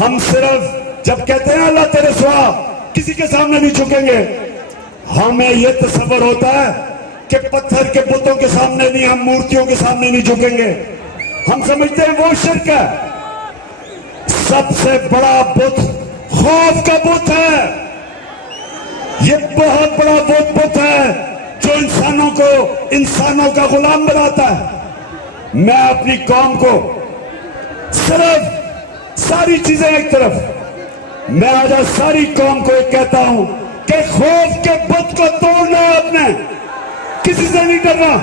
हम सिर्फ जब कहते हैं अल्लाह तेरे सिवा किसी के सामने नहीं झुकेंगे, हमें यह तसव्वुर होता है कि पत्थर के बुतों के सामने नहीं, हम मूर्तियों के सामने नहीं झुकेंगे। हम समझते हैं वो शिर्क है। सबसे बड़ा बुत खौफ का बुत है। ये बहुत बड़ा बुत है जो इंसानों का गुलाम बनाता है। मैं अपनी कौम को सिर्फ सारी चीजें एक तरफ, मैं आज सारी कौम को एक कहता हूं कि खौफ के बुत को तोड़ना है, अपने किसी से नहीं डरना।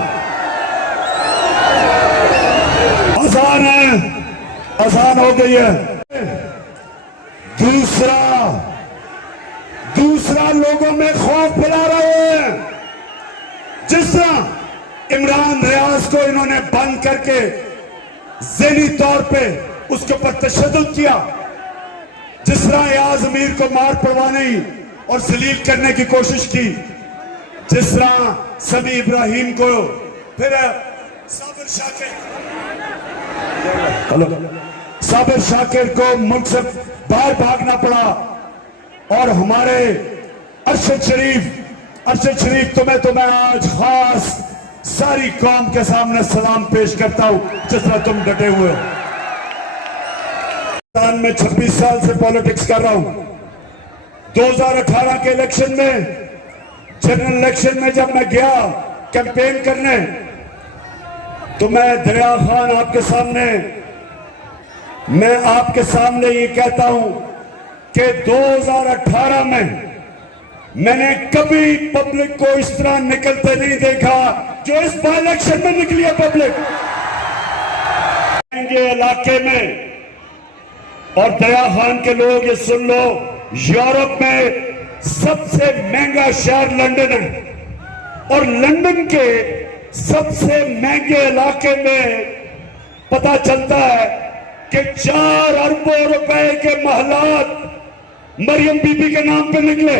आसान है, आसान हो गई है। दूसरा लोगों में खौफ फैला रहे हैं। जिस तरह इमरान रियाज को इन्होंने बंद करके ज़हनी तौर पे उसके ऊपर तशद्दुद किया, जिस तरह याज अमीर को मार पड़वाने और जलील करने की कोशिश की, जिस तरह समी इब्राहिम को, फिर साबिर शाकिर को मुल्क से बाहर भागना पड़ा, और हमारे अरशद शरीफ तुम्हें आज खास सारी कौम के सामने सलाम पेश करता हूं, जिस तरह तुम डटे हुए हो। मैं 26 साल से पॉलिटिक्स कर रहा हूं। 2018 के इलेक्शन में, जनरल इलेक्शन में जब मैं गया कैंपेन करने, तो मैं दरिया खान मैं आपके सामने ये कहता हूं कि 2018 में मैंने कभी पब्लिक को इस तरह निकलते नहीं देखा जो इस बाई इलेक्शन में निकली है पब्लिक इलाके में। और दरिया खान के लोग ये सुन लो, यूरोप में सबसे महंगा शहर लंदन है, और लंदन के सबसे महंगे इलाके में पता चलता है कि 4 अरबों रुपए के महलात मरियम बीबी के नाम पे निकले।